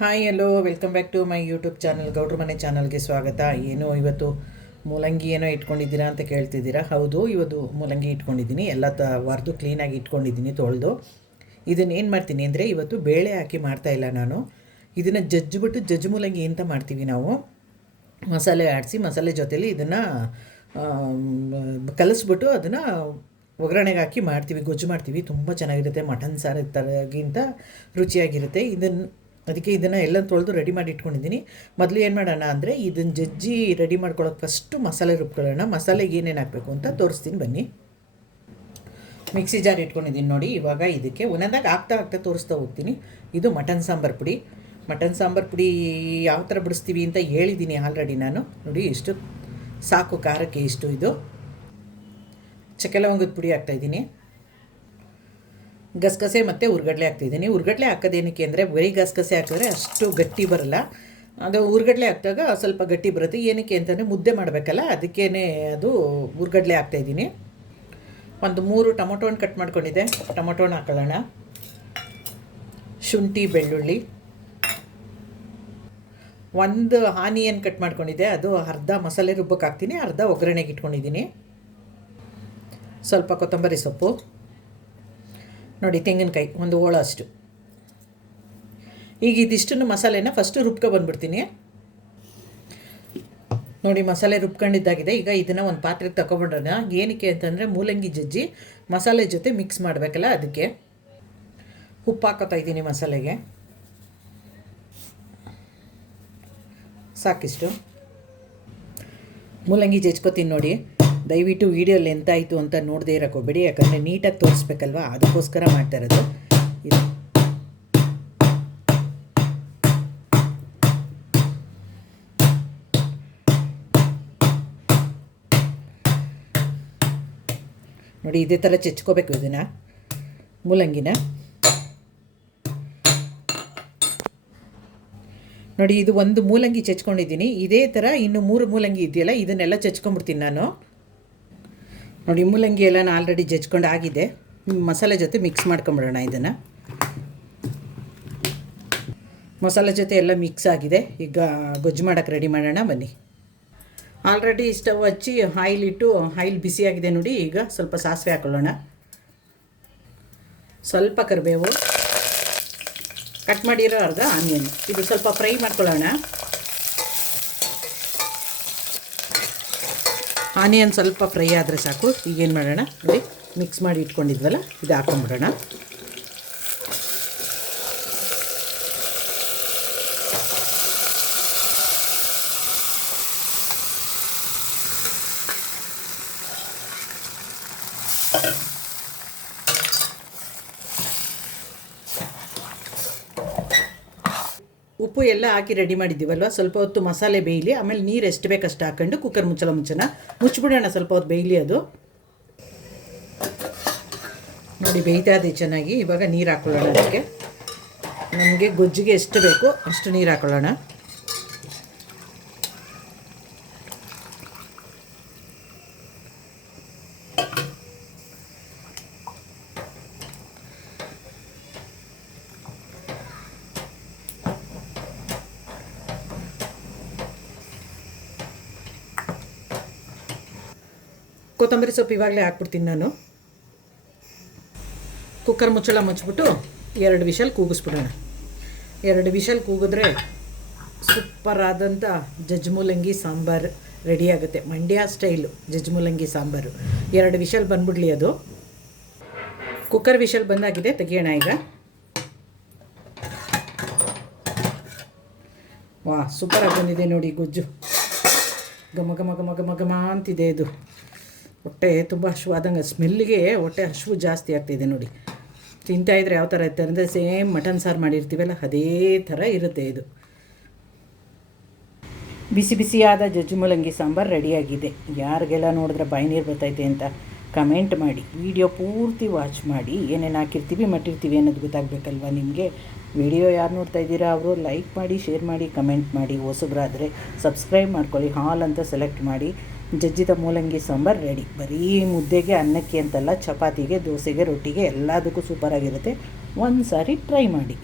Hi hello welcome back to my YouTube channel ಗೌಡ್ರ ಮನೆ ಚಾನಲ್ಗೆ ಸ್ವಾಗತ. ಇವತ್ತು ಮೂಲಂಗಿ ಏನೋ ಇಟ್ಕೊಂಡಿದ್ದೀರಾ ಅಂತ ಕೇಳ್ತಿದ್ದೀರಾ. ಹೌದು, ಇವತ್ತು ಮೂಲಂಗಿ ಇಟ್ಕೊಂಡಿದ್ದೀನಿ. ಎಲ್ಲ ವಾರದ್ದು ಕ್ಲೀನಾಗಿ ಇಟ್ಕೊಂಡಿದ್ದೀನಿ ತೊಳೆದು. ಇದನ್ನೇನು ಮಾಡ್ತೀನಿ ಅಂದರೆ ಇವತ್ತು ಬೇಳೆ ಹಾಕಿ ಮಾಡ್ತಾಯಿಲ್ಲ ನಾನು. ಇದನ್ನು ಜಜ್ಜು ಮೂಲಂಗಿ ಅಂತ ಮಾಡ್ತೀವಿ ನಾವು. ಮಸಾಲೆ ಆಡಿಸಿ ಮಸಾಲೆ ಜೊತೆಲಿ ಇದನ್ನು ಕಲಿಸ್ಬಿಟ್ಟು ಅದನ್ನು ಒಗ್ಗರಣೆಗೆ ಹಾಕಿ ಮಾಡ್ತೀವಿ, ಗೊಜ್ಜು ಮಾಡ್ತೀವಿ. ತುಂಬ ಚೆನ್ನಾಗಿರುತ್ತೆ. ಮಟನ್ ಸಾರು ಥರಗಿಂತ ರುಚಿಯಾಗಿರುತ್ತೆ. ಅದಕ್ಕೆ ಇದನ್ನು ಎಲ್ಲ ತೊಳೆದು ರೆಡಿ ಮಾಡಿ ಇಟ್ಕೊಂಡಿದ್ದೀನಿ. ಮೊದಲು ಏನು ಮಾಡೋಣ ಅಂದರೆ ಇದನ್ನು ಜಜ್ಜಿ ರೆಡಿ ಮಾಡ್ಕೊಳ್ಳೋಕೆ ಫಸ್ಟು ಮಸಾಲೆ ರುಬ್ಕೊಳ್ಳೋಣ. ಮಸಾಲೆಗೆ ಏನೇನು ಹಾಕಬೇಕು ಅಂತ ತೋರಿಸ್ತೀನಿ ಬನ್ನಿ. ಮಿಕ್ಸಿ ಜಾರ್ ಇಟ್ಕೊಂಡಿದ್ದೀನಿ ನೋಡಿ. ಇವಾಗ ಇದಕ್ಕೆ ಒಂದೊಂದಾಗ ಆಗ್ತಾ ತೋರಿಸ್ತಾ ಹೋಗ್ತೀನಿ. ಇದು ಮಟನ್ ಸಾಂಬಾರು ಪುಡಿ ಯಾವ ಥರ ಬಿಡಿಸ್ತೀವಿ ಅಂತ ಹೇಳಿದ್ದೀನಿ ಆಲ್ರೆಡಿ ನಾನು. ನೋಡಿ, ಇಷ್ಟು ಸಾಕು ಖಾರಕ್ಕೆ. ಇಷ್ಟು ಇದು ಚಕ್ಕೆ ಲವಂಗದ ಪುಡಿ ಹಾಕ್ತಾಯಿದ್ದೀನಿ. ಗಸಗಸೆ ಮತ್ತು ಹುರ್ಗಡ್ಲೆ ಹಾಕ್ತಿದ್ದೀನಿ. ಹುರ್ಗಡ್ಲೆ ಹಾಕೋದೇನಕ್ಕೆ ಅಂದರೆ ಬರೀ ಗಸಗಸೆ ಹಾಕಿದ್ರೆ ಅಷ್ಟು ಗಟ್ಟಿ ಬರಲ್ಲ. ಅದು ಹುರ್ಗಡ್ಲೆ ಹಾಕಿದಾಗ ಸ್ವಲ್ಪ ಗಟ್ಟಿ ಬರುತ್ತೆ. ಏನಕ್ಕೆ ಅಂತಂದರೆ ಮುದ್ದೆ ಮಾಡಬೇಕಲ್ಲ, ಅದಕ್ಕೇ ಅದು ಹುರ್ಗಡ್ಲೆ ಹಾಕ್ತಾಯಿದ್ದೀನಿ. ಒಂದು 3 ಟೊಮೊಟೊ ಹಣ್ಣು ಕಟ್ ಮಾಡ್ಕೊಂಡಿದ್ದೆ, ಟೊಮೊಟೊ ಹಣ್ಣು ಹಾಕೊಳ್ಳೋಣ. ಶುಂಠಿ ಬೆಳ್ಳುಳ್ಳಿ, ಒಂದು ಆನಿಯನ್ ಕಟ್ ಮಾಡ್ಕೊಂಡಿದ್ದೆ, ಅದು ಅರ್ಧ ಮಸಾಲೆ ರುಬ್ಬಕ್ಕೆ ಹಾಕ್ತೀನಿ, ಅರ್ಧ ಒಗ್ಗರಣೆಗೆ ಇಟ್ಕೊಂಡಿದ್ದೀನಿ. ಸ್ವಲ್ಪ ಕೊತ್ತಂಬರಿ ಸೊಪ್ಪು ನೋಡಿ, ತೆಂಗಿನಕಾಯಿ ಒಂದು ಓಳ ಅಷ್ಟು. ಈಗ ಇದಿಷ್ಟನ್ನು ಮಸಾಲೆನ ಫಸ್ಟು ಬಂದುಬಿಡ್ತೀನಿ ನೋಡಿ. ಮಸಾಲೆ ರುಬ್ಕೊಂಡಿದ್ದಾಗಿದೆ. ಈಗ ಇದನ್ನು ಒಂದು ಪಾತ್ರೆಗೆ ತಗೊಬಿಡೋಣ. ಏನಕ್ಕೆ ಅಂತಂದರೆ ಮೂಲಂಗಿ ಜಜ್ಜಿ ಮಸಾಲೆ ಜೊತೆ ಮಿಕ್ಸ್ ಮಾಡಬೇಕಲ್ಲ, ಅದಕ್ಕೆ ಉಪ್ಪು ಹಾಕೋತಾ ಇದ್ದೀನಿ. ಮಸಾಲೆಗೆ ಸಾಕಿಷ್ಟು. ಮೂಲಂಗಿ ಜಜ್ಕೋತೀನಿ ನೋಡಿ. ದಯವಿಟ್ಟು ವೀಡಿಯೋ ಲೆಂತ್ ಆಯಿತು ಅಂತ ನೋಡದೇ ಇರೋಕ್ಕೋಗ್ಬೇಡಿ, ಯಾಕಂದರೆ ನೀಟಾಗಿ ತೋರಿಸ್ಬೇಕಲ್ವ, ಅದಕ್ಕೋಸ್ಕರ ಮಾಡ್ತಾ ಇರೋದು ಇದು. ನೋಡಿ, ಇದೇ ಥರ ಚೆಚ್ಕೋಬೇಕು ಇದನ್ನು, ಮೂಲಂಗಿನ ನೋಡಿ. ಇದು ಒಂದು ಮೂಲಂಗಿ ಚೆಚ್ಕೊಂಡಿದ್ದೀನಿ. ಇದೇ ಥರ ಇನ್ನು 3 ಮೂಲಂಗಿ ಇದೆಯಲ್ಲ, ಇದನ್ನೆಲ್ಲ ಚೆಚ್ಕೊಂಡ್ಬಿಡ್ತೀನಿ ನಾನು ನೋಡಿ. ಮೂಲಂಗಿ ಎಲ್ಲ ನಾನು ಆಲ್ರೆಡಿ ಜಜ್ಕೊಂಡು ಆಗಿದೆ. ಮಸಾಲೆ ಜೊತೆ ಮಿಕ್ಸ್ ಮಾಡ್ಕೊಂಬಿಡೋಣ. ಇದನ್ನು ಮಸಾಲೆ ಜೊತೆ ಎಲ್ಲ ಮಿಕ್ಸ್ ಆಗಿದೆ. ಈಗ ಗೊಜ್ಜು ಮಾಡೋಕ್ಕೆ ರೆಡಿ ಮಾಡೋಣ ಬನ್ನಿ. ಆಲ್ರೆಡಿ ಸ್ಟವ್ ಹಚ್ಚಿ ಆಯಿಲ್ ಇಟ್ಟು, ಆಯಿಲ್ ಬಿಸಿಯಾಗಿದೆ ನೋಡಿ. ಈಗ ಸ್ವಲ್ಪ ಸಾಸಿವೆ ಹಾಕೊಳ್ಳೋಣ, ಸ್ವಲ್ಪ ಕರಿಬೇವು, ಕಟ್ ಮಾಡಿರೋ ಅರ್ಧ ಆನಿಯನ್. ಇದು ಸ್ವಲ್ಪ ಫ್ರೈ ಮಾಡ್ಕೊಳ್ಳೋಣ. ಆನಿಯನ್ ಸ್ವಲ್ಪ ಫ್ರೈ ಆದರೆ ಸಾಕು. ಈಗೇನು ಮಾಡೋಣ ನೋಡಿ, ಮಿಕ್ಸ್ ಮಾಡಿ ಇಟ್ಕೊಂಡಿದ್ವಲ್ಲ, ಇದು ಹಾಕೊಂಡ್ಬಿಡೋಣ. ಉಪ್ಪು ಎಲ್ಲ ಹಾಕಿ ರೆಡಿ ಮಾಡಿದ್ದೀವಲ್ವ, ಸ್ವಲ್ಪ ಹೊತ್ತು ಮಸಾಲೆ ಬೇಯಲಿ. ಆಮೇಲೆ ನೀರು ಎಷ್ಟು ಬೇಕಷ್ಟು ಹಾಕ್ಕೊಂಡು ಕುಕ್ಕರ್ ಮುಚ್ಚಿಬಿಡೋಣ. ಸ್ವಲ್ಪ ಹೊತ್ತು ಬೇಯಲಿ ಅದು ನೋಡಿ. ಬೇಯ್ತಾ ಇದೆ ಚೆನ್ನಾಗಿ. ಇವಾಗ ನೀರು ಹಾಕ್ಕೊಳ್ಳೋಣ. ಅದಕ್ಕೆ ನಮಗೆ ಗೊಜ್ಜಿಗೆ ಎಷ್ಟು ಬೇಕು ಅಷ್ಟು ನೀರು ಹಾಕ್ಕೊಳ್ಳೋಣ. ಕೊತ್ತಂಬರಿ ಸೊಪ್ಪು ಇವಾಗಲೇ ಹಾಕ್ಬಿಡ್ತೀನಿ ನಾನು. ಕುಕ್ಕರ್ ಮುಚ್ಚಿಬಿಟ್ಟು 2 ವಿಷಲ್ ಕೂಗಿಸ್ಬಿಡೋಣ. 2 ವಿಷಲ್ ಕೂಗಿದ್ರೆ ಸೂಪರಾದಂಥ ಜಜ್ಜು ಮೂಲಂಗಿ ಸಾಂಬಾರು ರೆಡಿಯಾಗುತ್ತೆ. ಮಂಡ್ಯ ಸ್ಟೈಲು ಜಜ್ಜು ಮೂಲಂಗಿ ಸಾಂಬಾರು. 2 ವಿಷಲ್ ಬಂದ್ಬಿಡ್ಲಿ ಅದು. ಕುಕ್ಕರ್ ವಿಷಲ್ ಬಂದಾಗಿದೆ, ತೆಗಿಯೋಣ ಈಗ. ವಾ, ಸೂಪರಾಗಿ ಬಂದಿದೆ ನೋಡಿ ಗೊಜ್ಜು. ಘಮ ಘಮ ಘಮ ಘಮ ಘಮ ಅಂತಿದೆ. ಇದು ಹೊಟ್ಟೆ ತುಂಬ ಹಶ್ವಾದಂಗೆ, ಸ್ಮೆಲ್ಲಿಗೆ ಹೊಟ್ಟೆ ಹಶ್ವು ಜಾಸ್ತಿ ಆಗ್ತಿದೆ ನೋಡಿ. ತಿಂತಾಯಿದ್ರೆ ಯಾವ ಥರ ಇರುತ್ತೆ ಅಂದರೆ ಸೇಮ್ ಮಟನ್ ಸಾರು ಮಾಡಿರ್ತೀವಲ್ಲ, ಅದೇ ಥರ ಇರುತ್ತೆ ಇದು. ಬಿಸಿ ಬಿಸಿಯಾದ ಜಜ್ಜು ಮೂಲಂಗಿ ಸಾಂಬಾರು ರೆಡಿಯಾಗಿದೆ. ಯಾರಿಗೆಲ್ಲ ನೋಡಿದ್ರೆ ಬಾಯಿ ನೀರು ಬರ್ತೈತೆ ಅಂತ ಕಮೆಂಟ್ ಮಾಡಿ. ವಿಡಿಯೋ ಪೂರ್ತಿ ವಾಚ್ ಮಾಡಿ. ಏನೇನು ಹಾಕಿರ್ತೀವಿ ಮಟ್ಟಿರ್ತೀವಿ ಅನ್ನೋದು ಗೊತ್ತಾಗಬೇಕಲ್ವ ನಿಮಗೆ. ವಿಡಿಯೋ ಯಾರು ನೋಡ್ತಾ ಇದ್ದೀರಾ ಅವರು ಲೈಕ್ ಮಾಡಿ, ಶೇರ್ ಮಾಡಿ, ಕಮೆಂಟ್ ಮಾಡಿ. ಹೊಸಬ್ರಾದರೆ ಸಬ್ಸ್ಕ್ರೈಬ್ ಮಾಡ್ಕೊಳ್ಳಿ. ಹಾಲ್ ಅಂತ ಸೆಲೆಕ್ಟ್ ಮಾಡಿ. ಜಜ್ಜಿದ ಮೂಲಂಗಿ ಸಾಂಬಾರು ರೆಡಿ. ಬರೀ ಮುದ್ದೆಗೆ, ಅನ್ನಕ್ಕೆ ಅಂತಲ್ಲ, ಚಪಾತಿಗೆ, ದೋಸೆಗೆ, ರೊಟ್ಟಿಗೆ ಎಲ್ಲದಕ್ಕೂ ಸೂಪರಾಗಿರುತ್ತೆ. ಒಂದು ಸಾರಿ ಟ್ರೈ ಮಾಡಿ.